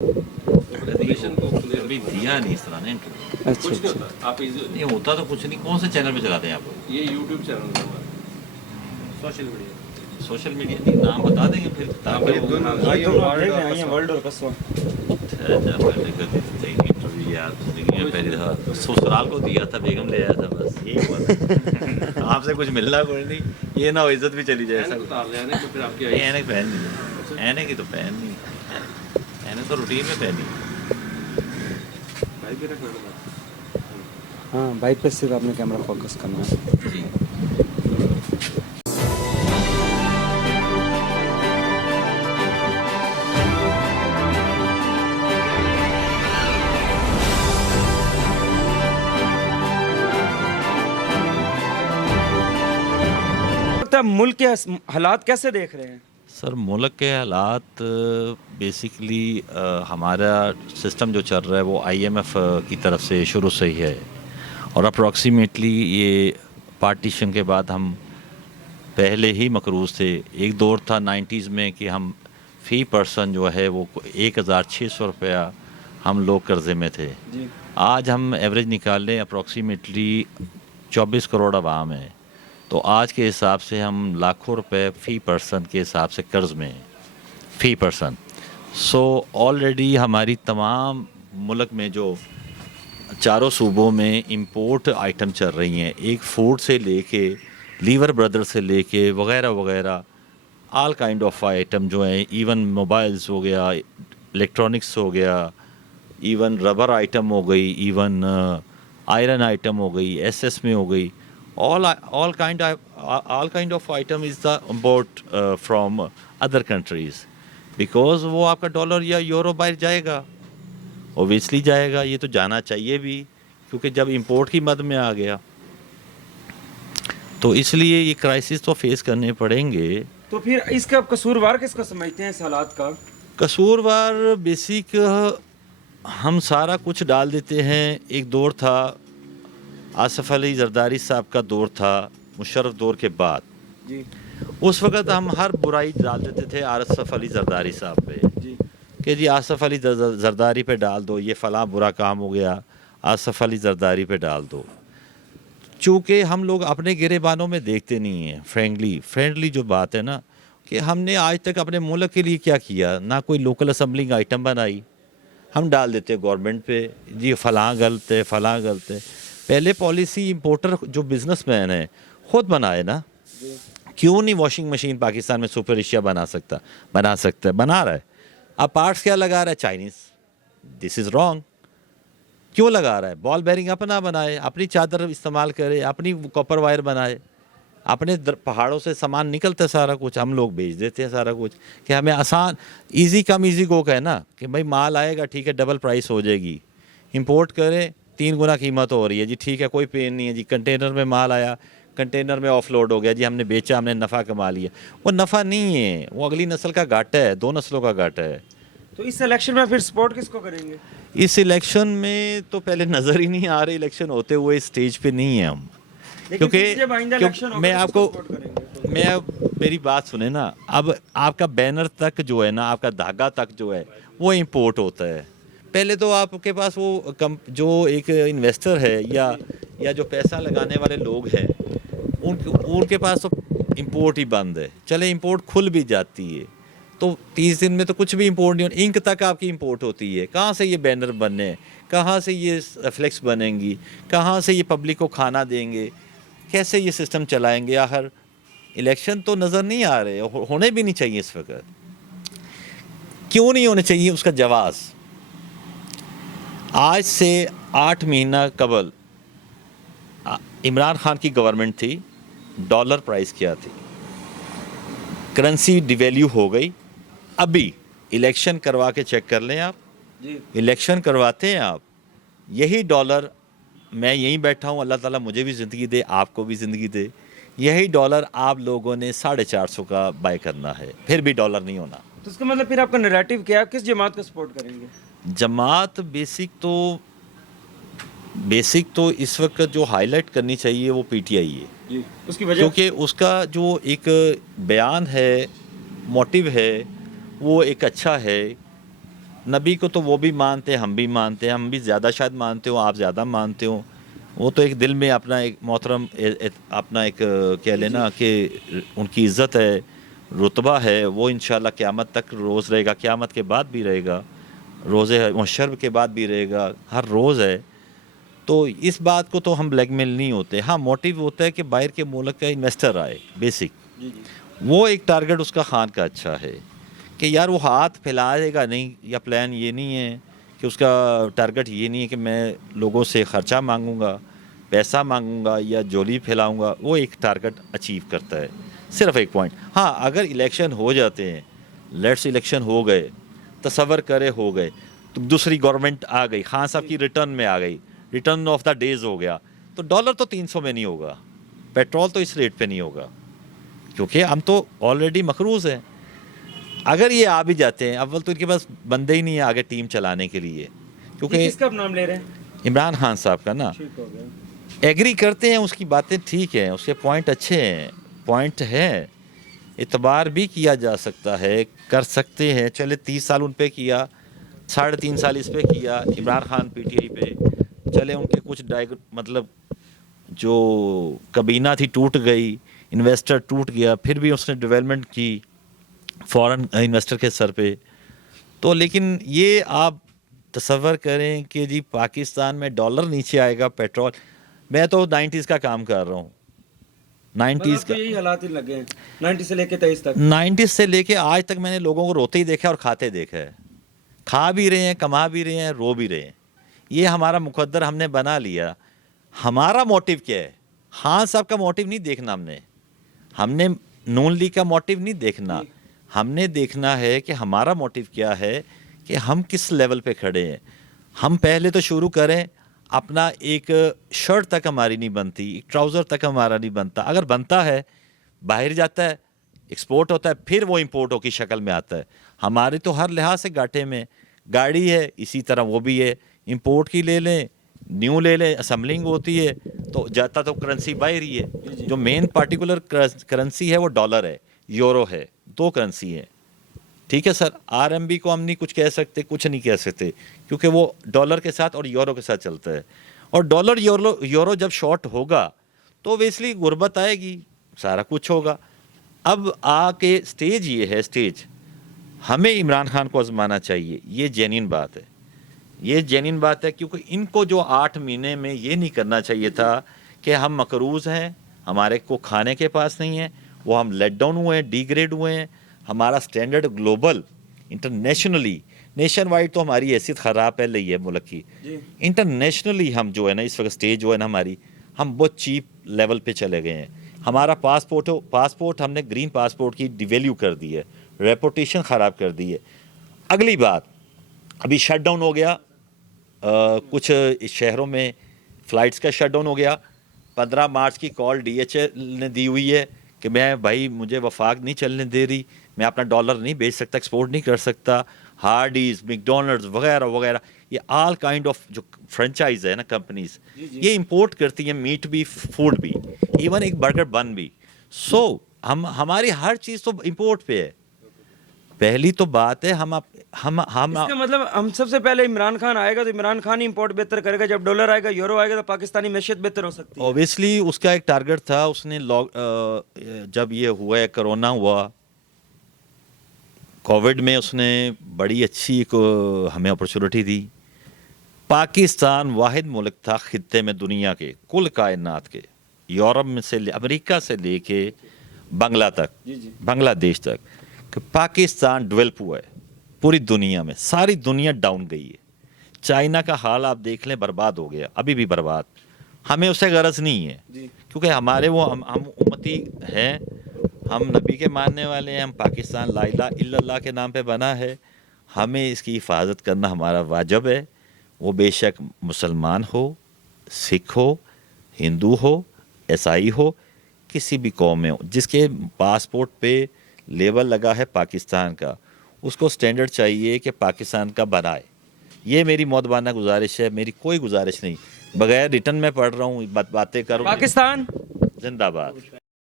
Opposition को कभी दिया नहीं इस तरह ने इंटरव्यू। अच्छा कुछ नहीं अच्छा होता, आप इजी नहीं होता तो कुछ नहीं। कौन से चैनल पे चलाते हैं आप? ये यूट्यूब चैनल है हमारा, सोशल मीडिया। सोशल मीडिया नहीं, नाम बता देंगे फिर ताकि ये वो- दोनों ये तो देख रहे हैं वर्ल्ड और कसवा पहले कर दी थी इंटरव्यू यार, जिंदगी में पहली दफा ससुराल को दिया था, बेगम ले आया था, बस यही हुआ था। आपसे कुछ मिलना कोई नहीं, ये ना हो इज्जत भी चली जाए। ऐनक उतार ले, ऐनक तो फिर आपकी नहीं, आई। ऐनक पहन नहीं, ऐनक की तो पहन नहीं, ऐनक तो रूटीन में पहनी। भाई भी रख लेना। हाँ बाइक पे सिर्फ आपने कैमरा फोकस करना है। जी मुल्क के हालात कैसे देख रहे हैं? सर, मुल्क के हालात बेसिकली हमारा सिस्टम जो चल रहा है वो IMF की तरफ से शुरू से ही है, और अप्रॉक्सीमेटली ये पार्टीशन के बाद हम पहले ही मकरूज़ थे। एक दौर था 90s में कि हम फ़ी पर्सन जो है वो 1600 रुपया हम लोग कर्ज़े में थे। जी आज हम एवरेज निकाल लें, अप्रॉक्सीमेटली 24 करोड़ आवाम है, तो आज के हिसाब से हम लाखों रुपए फ़ी पर्सन के हिसाब से कर्ज़ में हैं, फ़ी पर्सन। सो ऑलरेडी हमारी तमाम मुल्क में जो चारों सूबों में इंपोर्ट आइटम चल रही हैं, एक फूड से लेके लीवर ब्रदर से लेके वगैरह वगैरह, ऑल काइंड ऑफ आइटम जो हैं, इवन मोबाइल्स हो गया, इलेक्ट्रॉनिक्स हो गया, इवन रबर आइटम हो गई, इवन आयरन आइटम हो गई, SS में हो गई, all kind of item is the import from other countries, because वो आपका डॉलर या यूरो बाहर जाएगा, ओबियसली जाएगा, ये तो जाना चाहिए भी, क्योंकि जब इंपोर्ट की मद में आ गया तो इसलिए ये क्राइसिस तो फेस करने पड़ेंगे। तो फिर इसका कसूरवार किसको समझते हैं इस हालात का? कसूरवार बेसिक हम सारा कुछ डाल देते हैं। एक दौर था, आसिफ अली जरदारी साहब का दौर था, मुशर्रफ दौर के बाद, जी उस वक़्त हम हर बुराई डाल देते थे आसिफ अली जरदारी साहब पे, जी कि जी आसिफ अली जरदारी पे डाल दो, ये फ़लाँ बुरा काम हो गया, आसिफ अली जरदारी पे डाल दो। चूँकि हम लोग अपने गिरेबानों में देखते नहीं हैं, फ्रेंडली जो बात है ना, कि हमने आज तक अपने मुल्क के लिए क्या किया, ना कोई लोकल असम्बलिंग आइटम बनाई, हम डाल देते गवर्नमेंट पे, जी फ़लाँ गलत है, फ़लाँ गलत है। पहले पॉलिसी इंपोर्टर जो बिजनेसमैन है ख़ुद बनाए ना, क्यों नहीं वॉशिंग मशीन पाकिस्तान में सुपर एशिया बना सकता है, बना रहा है। अब पार्ट्स क्या लगा रहा है? चाइनीज़। This is wrong. क्यों लगा रहा है? बॉल बेरिंग अपना बनाए, अपनी चादर इस्तेमाल करे, अपनी कॉपर वायर बनाए, अपने पहाड़ों से सामान निकलता है सारा कुछ, हम लोग बेच देते हैं सारा कुछ, कि हमें आसान ईजी कम ईजी गो का है ना, कि भाई माल आएगा ठीक है, डबल प्राइस हो जाएगी, इंपोर्ट करें 3 गुना कीमत हो रही है जी, ठीक है कोई पेन नहीं है जी, कंटेनर में माल आया, कंटेनर में ऑफलोड हो गया जी, हमने बेचा, हमने नफ़ा कमा लिया। वो नफ़ा नहीं है, वो अगली नस्ल का घाटा है, 2 नस्लों का घाटा है। तो इस इलेक्शन में फिर सपोर्ट किसको करेंगे? इस इलेक्शन में तो पहले नज़र ही नहीं आ रहे, इलेक्शन होते हुए इस स्टेज पे नहीं है हम, क्योंकि मैं आपको मेरी बात सुने ना, अब आपका बैनर तक जो है ना, आपका धागा तक जो है वो इंपोर्ट होता है। पहले तो आपके पास वो जो एक इन्वेस्टर है या जो पैसा लगाने वाले लोग हैं, उनके पास तो इंपोर्ट ही बंद है। चले इंपोर्ट खुल भी जाती है तो 30 दिन में तो कुछ भी इंपोर्ट नहीं होता, इंक तक आपकी इंपोर्ट होती है। कहाँ से ये बैनर बनने, कहाँ से ये फ्लेक्स बनेंगी, कहाँ से ये पब्लिक को खाना देंगे, कैसे ये सिस्टम चलाएंगे? आखिर इलेक्शन तो नज़र नहीं आ रहे, होने भी नहीं चाहिए इस वक्त। क्यों नहीं होने चाहिए? उसका जवाब, आज से 8 महीना कबल इमरान खान की गवर्नमेंट थी, डॉलर प्राइस क्या थी, करेंसी डिवैल्यू हो गई। अभी इलेक्शन करवा के चेक कर लें आप जी, इलेक्शन करवाते हैं आप, यही डॉलर, मैं यहीं बैठा हूँ, अल्लाह ताला मुझे भी ज़िंदगी दे, आपको भी ज़िंदगी दे, यही डॉलर आप लोगों ने 450 का बाय करना है, फिर भी डॉलर नहीं होना। तो इसका मतलब फिर आपका नैरेटिव क्या है? किस जमात को सपोर्ट करेंगे? जमात बेसिक तो इस वक्त जो हाईलाइट करनी चाहिए वो PTI है, जी, उसकी वजह? क्योंकि उसका जो एक बयान है, मोटिव है, वो एक अच्छा है। नबी को तो वो भी मानते हैं, हम भी मानते हैं, हम भी ज़्यादा शायद मानते हो, आप ज़्यादा मानते हो। वो तो एक दिल में अपना एक मोहतरम अपना एक कह लेना कि उनकी इज़्ज़त है, रुतबा है, वो इंशाल्लाह क़यामत तक रोज़ रहेगा, क़यामत के बाद भी रहेगा, रोज़े महशर के बाद भी रहेगा, हर रोज़ है। तो इस बात को तो हम ब्लैकमेल नहीं होते। हाँ, मोटिव होता है कि बाहर के मुल्क का इन्वेस्टर आए, बेसिक वो एक टारगेट उसका खान का अच्छा है कि यार वो हाथ फैलाएगा नहीं, या प्लान ये नहीं है कि उसका टारगेट ये नहीं है कि मैं लोगों से ख़र्चा मांगूंगा, पैसा मांगूंगा या जोली फैलाऊंगा। वो एक टारगेट अचीव करता है, सिर्फ एक पॉइंट। हाँ, अगर इलेक्शन हो जाते हैं, लेट्स इलेक्शन हो गए, तसव्वुर करे हो गए, तो दूसरी गवर्नमेंट आ गई, खान साहब की रिटर्न में आ गई, रिटर्न ऑफ द डेज हो गया, तो डॉलर तो 300 में नहीं होगा, पेट्रोल तो इस रेट पे नहीं होगा, क्योंकि हम तो ऑलरेडी मकरूज़ हैं। अगर ये आ भी जाते हैं, अव्वल तो इनके पास बंदे ही नहीं है आगे टीम चलाने के लिए, क्योंकि किसका आप नाम ले रहे हैं? इमरान खान साहब का ना ठीक हो गया। एग्री करते हैं, उसकी बातें ठीक हैं, उसके पॉइंट अच्छे हैं, पॉइंट है, इतबार भी किया जा सकता है, कर सकते हैं। चले 30 साल उन पे किया, 3.5 साल इस पे किया, इमरान खान पीटीआई पे चले, उनके कुछ मतलब जो कबीना थी टूट गई, इन्वेस्टर टूट गया, फिर भी उसने डेवलपमेंट की फॉरेन इन्वेस्टर के सर पे। तो लेकिन ये आप तसव्वुर करें कि जी पाकिस्तान में डॉलर नीचे आएगा, पेट्रोल, मैं तो 90s का काम कर रहा हूँ, 90s का, यही हालात ही लगे हैं 90 से लेके 23 तक। 90s से लेके आज तक मैंने लोगों को रोते ही देखा और खाते देखा है, खा भी रहे हैं, कमा भी रहे हैं, रो भी रहे हैं। ये हमारा मुकद्दर हमने बना लिया। हमारा मोटिव क्या है? खान साहब का मोटिव नहीं देखना, हमने नून लीग का मोटिव नहीं देखना, हमने देखना है कि हमारा मोटिव क्या है, कि हम किस लेवल पे खड़े हैं। हम पहले तो शुरू करें, अपना एक शर्ट तक हमारी नहीं बनती, एक ट्राउज़र तक हमारा नहीं बनता, अगर बनता है बाहर जाता है, एक्सपोर्ट होता है, फिर वो इम्पोर्टों की शक्ल में आता है। हमारी तो हर लिहाज से घाटे में गाड़ी है, इसी तरह वो भी है, इंपोर्ट की ले लें, न्यू ले लें, असम्बलिंग होती है, तो जाता तो करेंसी बाहर ही है। जो मेन पार्टिकुलर करेंसी है वो डॉलर है, यूरो है, दो करेंसी है। ठीक है सर, आरएमबी को हम नहीं कुछ कह सकते, कुछ नहीं कह सकते, क्योंकि वो डॉलर के साथ और यूरो के साथ चलता है। और डॉलर यूरो जब शॉर्ट होगा तो ओबियसली गुर्बत आएगी, सारा कुछ होगा। अब आके स्टेज ये है, स्टेज हमें इमरान खान को आजमाना चाहिए, ये जेन्युइन बात है, ये जेन्युइन बात है, क्योंकि इनको जो 8 महीने में ये नहीं करना चाहिए था कि हम मकरूज़ हैं, हमारे को खाने के पास नहीं है, वो हम लेट डाउन हुए हैं, डिग्रेड हुए हैं, हमारा standard global internationally, nation wide तो हमारी हैसियत ख़राब पहले ही है मुल्क की, इंटरनेशनली हम जो है ना इस वक्त स्टेज जो है ना हमारी, हम बहुत चीप लेवल पे चले गए हैं। हमारा पासपोर्ट हमने ग्रीन पासपोर्ट की डिवेल्यू कर दी है, रेपुटेशन ख़राब कर दी है। अगली बात, अभी शट डाउन हो गया, कुछ शहरों में फ़्लाइट्स का शट डाउन हो गया। 15 मार्च की कॉल DHL ने दी हुई है कि मैं भाई मुझे वफाक नहीं चलने दे रही, मैं अपना डॉलर नहीं बेच सकता, एक्सपोर्ट नहीं कर सकता। हार्डीज़, मैकडोनल्ड्स वगैरह वगैरह, ये ऑल काइंड ऑफ जो फ्रेंचाइज है ना कंपनीज, ये इंपोर्ट करती हैं मीट भी, फूड भी, इवन एक बर्गर बन भी। सो हमारी हर चीज़ तो इंपोर्ट पे है। पहली तो बात है हम इसका मतलब हम सबसे पहले इमरान खान आएगा तो इमरान खान ही इंपोर्ट बेहतर करेगा, जब डॉलर आएगा, यूरो आएगा, तो पाकिस्तानी मैशियत बेहतर हो सकती है। ऑब्वियसली उसका एक टारगेट था, उसने जब ये हुआ है, कोरोना हुआ, कोविड में उसने बड़ी अच्छी एक हमें अपॉर्चुनिटी दी। पाकिस्तान वाहिद मुल्क था खित्ते में, दुनिया के कुल कायनात के, यूरोप में से अमेरिका से लेके बांग्ला तक, बांग्लादेश तक, कि पाकिस्तान डेवलप हुआ है पूरी दुनिया में। सारी दुनिया डाउन गई है। चाइना का हाल आप देख लें, बर्बाद हो गया, अभी भी बर्बाद। हमें उससे गरज नहीं है, क्योंकि हमारे वो हम उम्मती हैं, हम नबी के मानने वाले हैं, हम पाकिस्तान ला इलाहा इल्लल्लाह के नाम पे बना है, हमें इसकी हिफाजत करना हमारा वाजिब है। वो बेशक मुसलमान हो, सिख हो, हिंदू हो, ईसाई हो, किसी भी कौम में हो, जिसके पासपोर्ट पे लेबल लगा है पाकिस्तान का, उसको स्टैंडर्ड चाहिए कि पाकिस्तान का बनाए। ये मेरी मौदबाना गुजारिश है, मेरी कोई गुजारिश नहीं, बगैर रिटर्न में पढ़ रहा हूँ, बातें करूँ। पाकिस्तान जिंदाबाद।